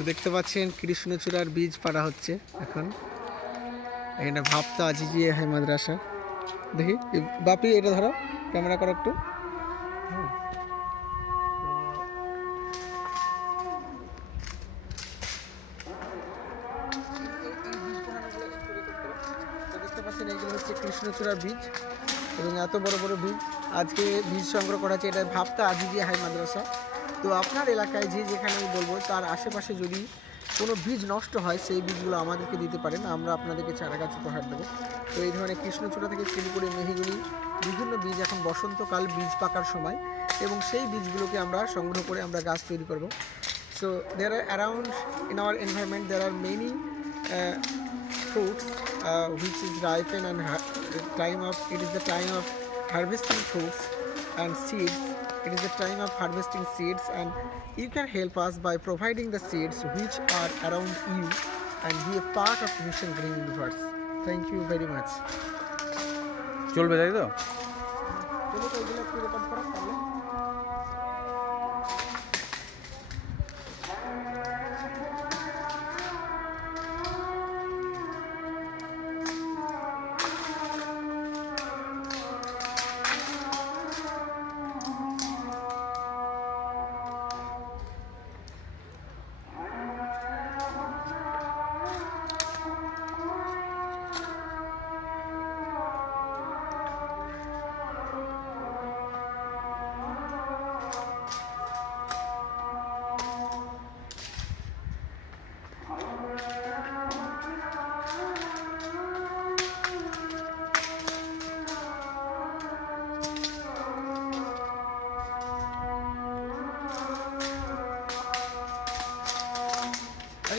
তো দেখতে পাচ্ছেন কৃষ্ণচূড়ার বীজ পাড়া হচ্ছে এখন। এখানে ভাবতা আজিজিয়ে হাই মাদ্রাসা। দেখি বাপি, এটা ধরো, ক্যামেরা করো একটু। দেখতে পাচ্ছেন, এইগুলো হচ্ছে কৃষ্ণচূড়ার বীজ এবং এত বড় বড় বীজ। আজকে বীজ সংগ্রহ করা হচ্ছে, এটা ভাবতা আজিজিয়া হাই মাদ্রাসা। তো আপনার এলাকায় যে যেখানে আমি বলব, তার আশেপাশে যদি কোনো বীজ নষ্ট হয়, সেই বীজগুলো আমাদেরকে দিতে পারেন। আমরা আপনাদেরকে চারা গাছ উপহার দেবো। তো এই ধরনের কৃষ্ণচূড়া থেকে শুরু করে মেহিগুলি বিভিন্ন বীজ, এখন বসন্তকাল বীজ পাকার সময়, এবং সেই বীজগুলোকে আমরা সংগ্রহ করে আমরা গাছ তৈরি করব। So there are around in our environment there are many which is ripen and ha- the time of, it is the time of fruits and seeds. it is the time of harvesting seeds and you can help us by providing the seeds which are around you and be a part of mission green universe thank you very much চলবে তাই তো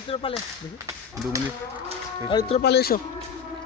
চলো তো এগুলো একটু record করো তাহলে